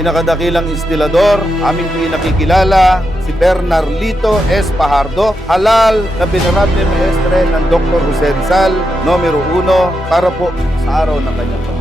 pinakadakilang instilador, aming pinakikilala, si Bernarlito S. Pajardo, halal na venerable maestre ng Dr. Jose Rizal, numero 1, para po sa araw ng kanyang pag.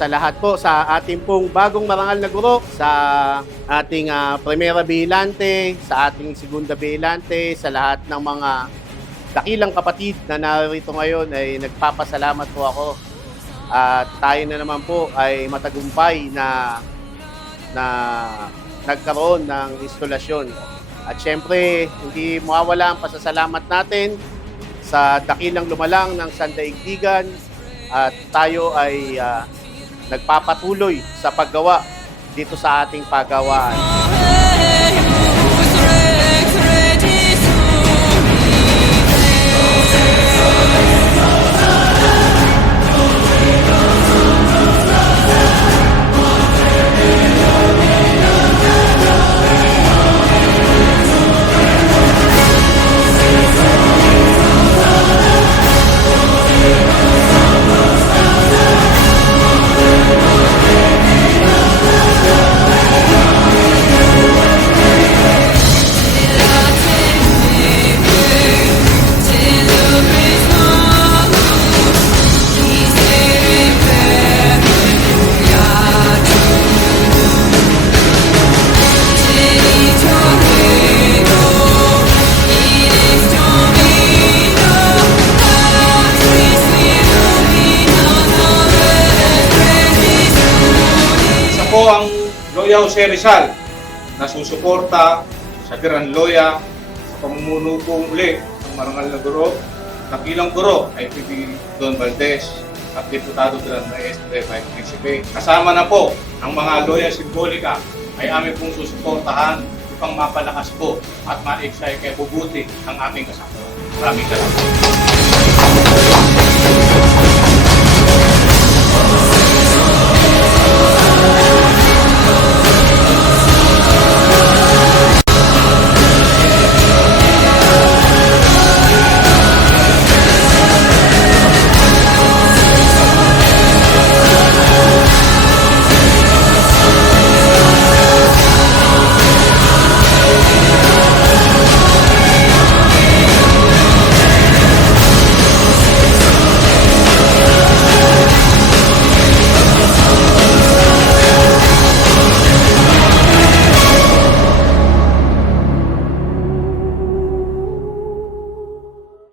Sa lahat po, sa ating pong bagong marangal na guro, sa ating Primera Behilante, sa ating Segunda Behilante, sa lahat ng mga dakilang kapatid na narito ngayon ay nagpapasalamat po ako. At tayo na naman po ay matagumpay na nagkaroon ng instalasyon. At syempre, hindi mawawala ang pasasalamat natin sa dakilang lumalang ng sandaigdigan at tayo ay nagpapatuloy sa paggawa dito sa ating paggawaan. Po ang Loya Jose Rizal na susuporta sa Gran Loya sa pamumuno po muli ng marangal na guro. Dakilang guro ay P.D. Don Valdez at Diputado de la Maestre Vice Principe. Kasama na po ang mga Loya Simbolika ay aming pong susuportahan upang mapalakas po at ma-excite kaya bubuti ang aming kasama. Maraming salamat.